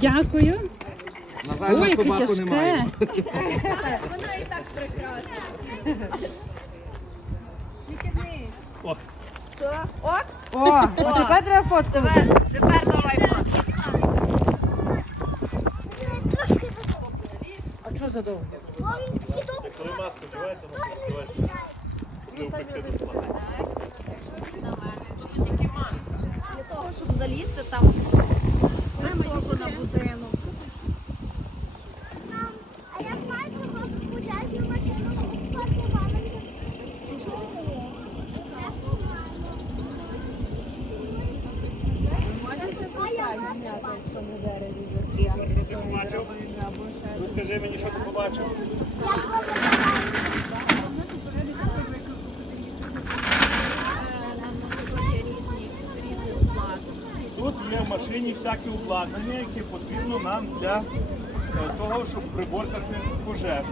Дякую. Ой, яке тяжке. Вона і так прекрасна. Відтягни. О. О, а тепер треба фотку. Тепер давай фото. А що за довго? Коли маска вдівається, вона вдівається. Не впекти до складу. Для того, щоб залізти там високо на будинок. А я бачу, вас путять машину паркували. Що це є? Супер, що ти побачив? Розкажи мені, що ти побачив. Тут є в машині всякі обладнання, які потрібно нам для е, того, щоб приборкати пожежу.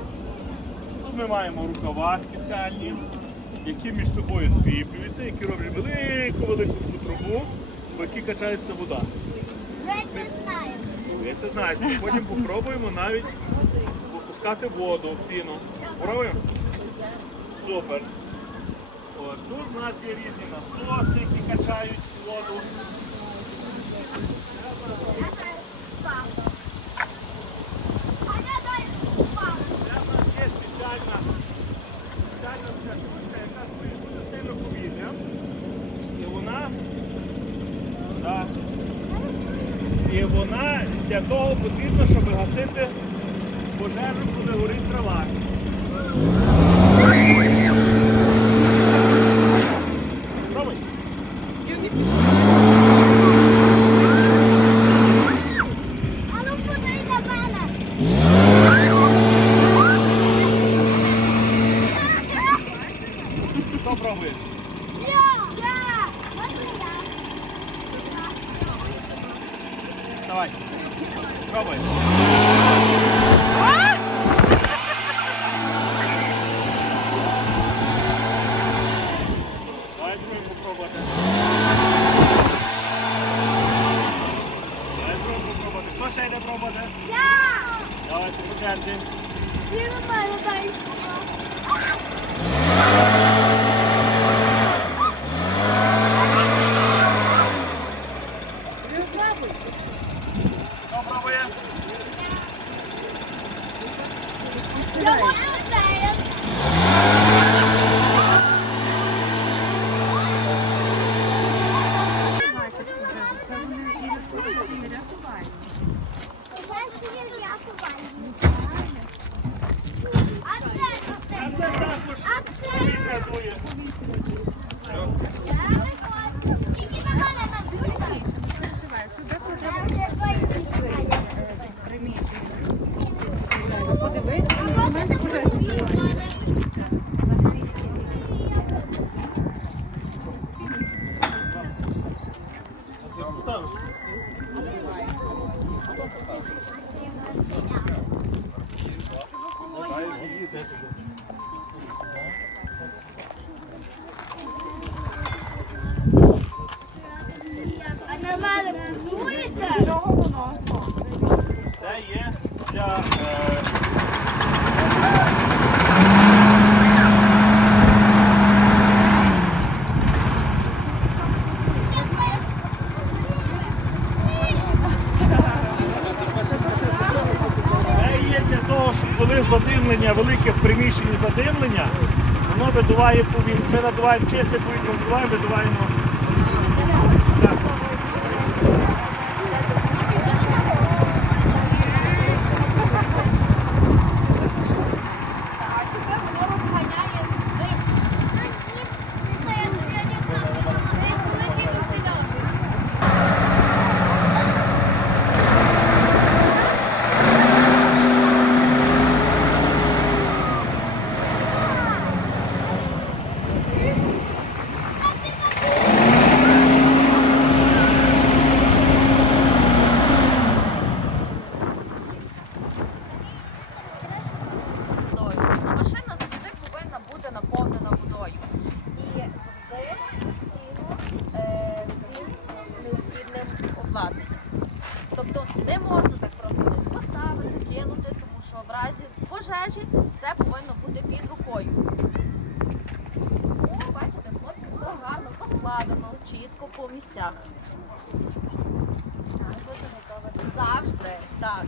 Тут ми маємо рукава спеціальні, які між собою скріплюються, які роблять велику велику трубу, по якій качається вода. Ви це знаєте. Ви це знаєте. Потім попробуємо навіть випускати воду піну. Попробуємо? Супер. От, тут у нас є різні насоси, які качають воду. Спеціальна, штучка, яка дуже сильно повітря. І вона. І вона для того потрібно, щоб гасити пожежу, коли горить трава. Пробуй. Хто пробує? Я. Я. Можна я? Давай. Пробуй. Давай другим попробувати. Давай другим попробувати. Хто ще йде пробувати? Я. Давайте по черзі. Я на мене дай. Хто пробує? Я можу це. А це, А а це це. також А це. повітря дує. Тільки на мене надуйте. Подивись, момент пожежі. Поставиш? Задимлення, велике в приміщенні задимлення, воно видуває повітря. Ми надуваємо чисте повітря, видуваємо, видуваємо. Так. А чи це воно розганяє дим? Це як великий вентилятор. А порядку по місцях. Завжди так.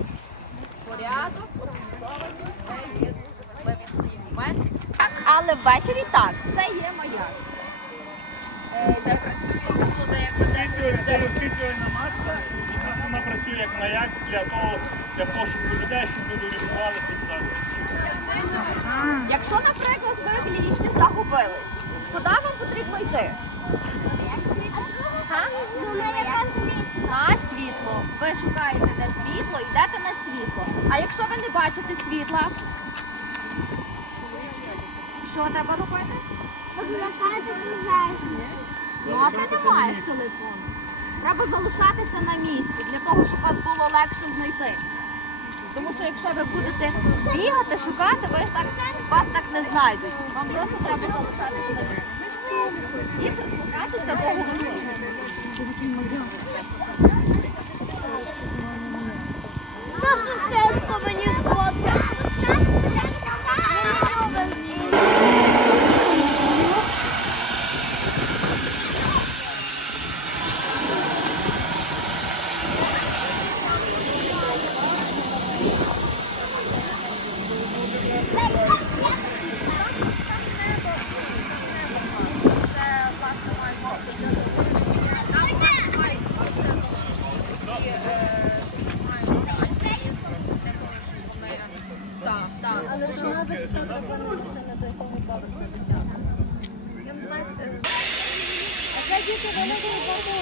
Порядок, організованість, це є дуже важливий такий момент. Так, але ввечері так, це є маяк. Е, я працюю, буде як Освітлює- Це освітлювальна маска, і так вона працює як маяк для того, для пошуку людей, щоб люди орієнтувалися і так. Якщо, наприклад, ви в лісі загубились, куди вам потрібно йти? Га? Ну, на яка світ? На світло. Ви шукаєте де світло, йдете на світло. А якщо ви не бачите світла, що треба робити? Пожежу. Ну, а ти не маєш телефону. Треба залишатися на місці для того, щоб вас було легше знайти. Тому що якщо ви будете бігати, шукати, ви так вас так не знайдуть. Вам просто треба залишатися на місці. І прислухатися до голосів. Тобто сеско мені сфоткав. Так, так. Але що треба ще на той тому поверху підняти. Я не знаю, А це діти великі роботи.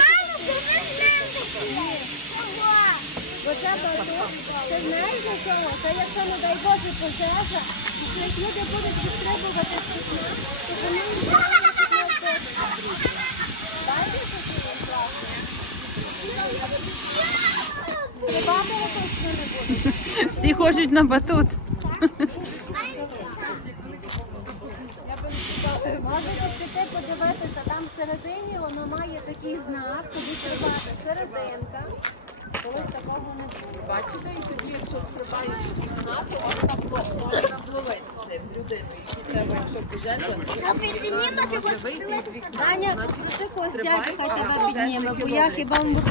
Мама, ти не знаєш Чого? Бо це батут. Ти для? Це якщо, не дай Боже, пожежа, щось люди будуть підстрибувати з вікна, то вони що це є? Бабова точно не буде. Всі хочуть на батут. Можете піти подивитися, там всередині воно має такий знак, тобі тривати серединка. Колись такого не було. Бачите, тоді, якщо стрибаючи з вікна, то можна зловити людину, які треба, якщо пожежа, може вийти з вікна. Даня, ти Костя, хай тебе підніме, бо я хіба вмру.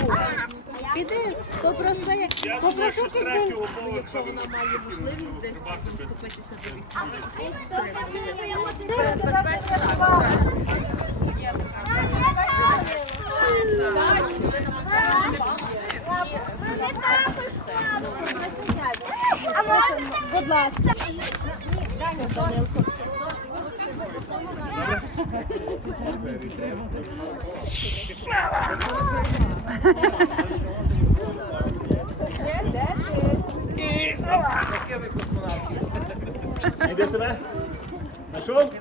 Піди, попроси, попроси Що третього поверху Якщо вона має можливість десь відступитися до вікна. А можете, будь ласка. Іде себе? Знайшов?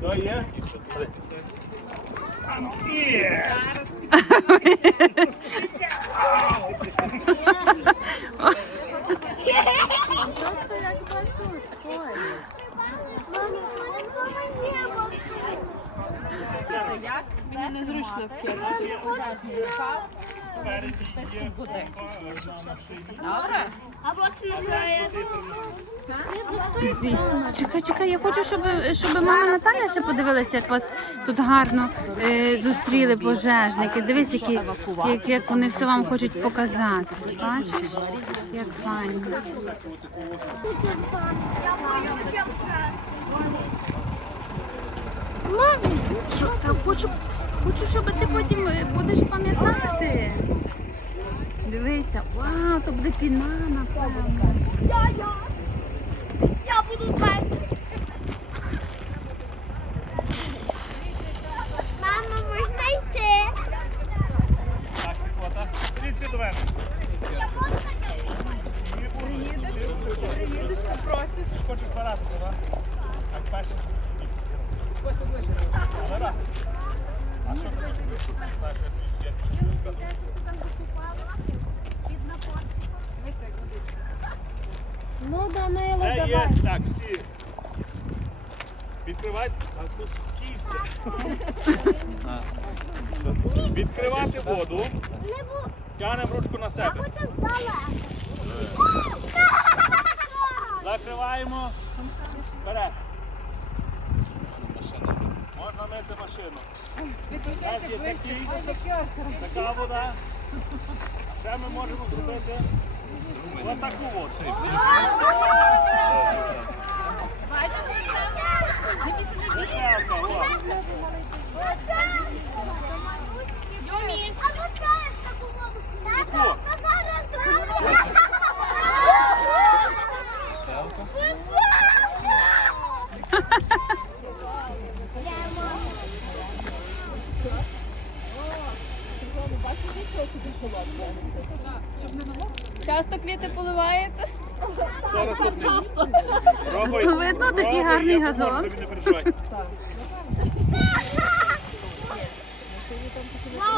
То є? Є! Як це незручно Спереді є буде. Добре? Чекай, чекай, я хочу, щоб, щоб мама Наталя ще подивилася, як вас тут гарно е, зустріли пожежники. Дивись, які, як, як вони все вам хочуть показати. Бачиш? Як файно. Що, та хочу, хочу, щоб ти потім е, будеш пам'ятати. Дивися, вау, то буде піна, напевно. Я, буду перший. Мама, можна йти? Так, фото. Дивіться до мене. Приїдеш? Приїдеш, попросиш. Хочеш збиратися, так? Так, перше. Зараз. А що ти хочеш? Так, я Ну, Данило, Це є, давай. так, всі. Відкривати, а тут кійся. Відкривати воду, Не тягнемо ручку на себе. Хочу здала. Закриваємо. Вперед. Можна мити машину. Така вода. А ще ми можемо зробити Вот таку вот. Юмі! Селка. Часто квіти поливаєте? Часто. Видно такий гарний газон.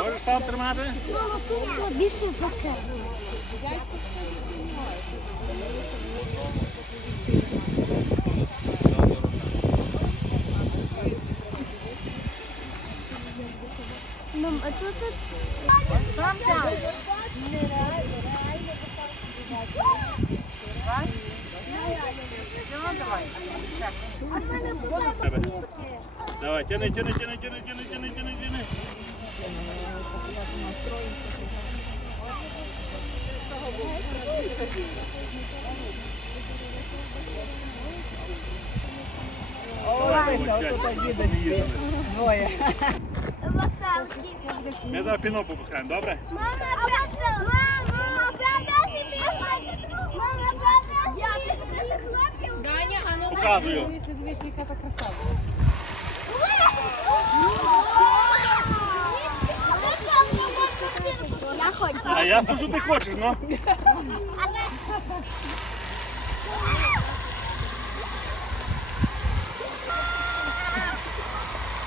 Можеш сам тримати? Більше закрили. А чого тут Давай, тяни, тяни, тяни, тяни, тяни, тяни, тяни, тяни. Ми зараз піно попускаємо, добре? Мама, мама, правда смішно? Мама, правда смішно? Даня, а ну Показую. Я хочу. А ясно, що ти хочеш, ну.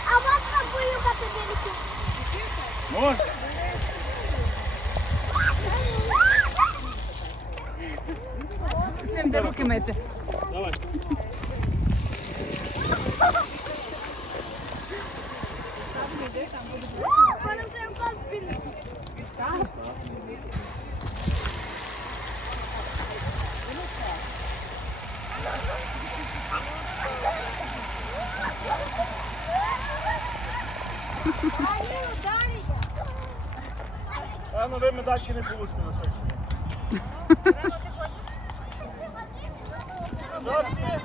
А вот поїхати Можеш? З тим, де руки мити. Давай. так і не вийде на сочині.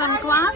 lần quá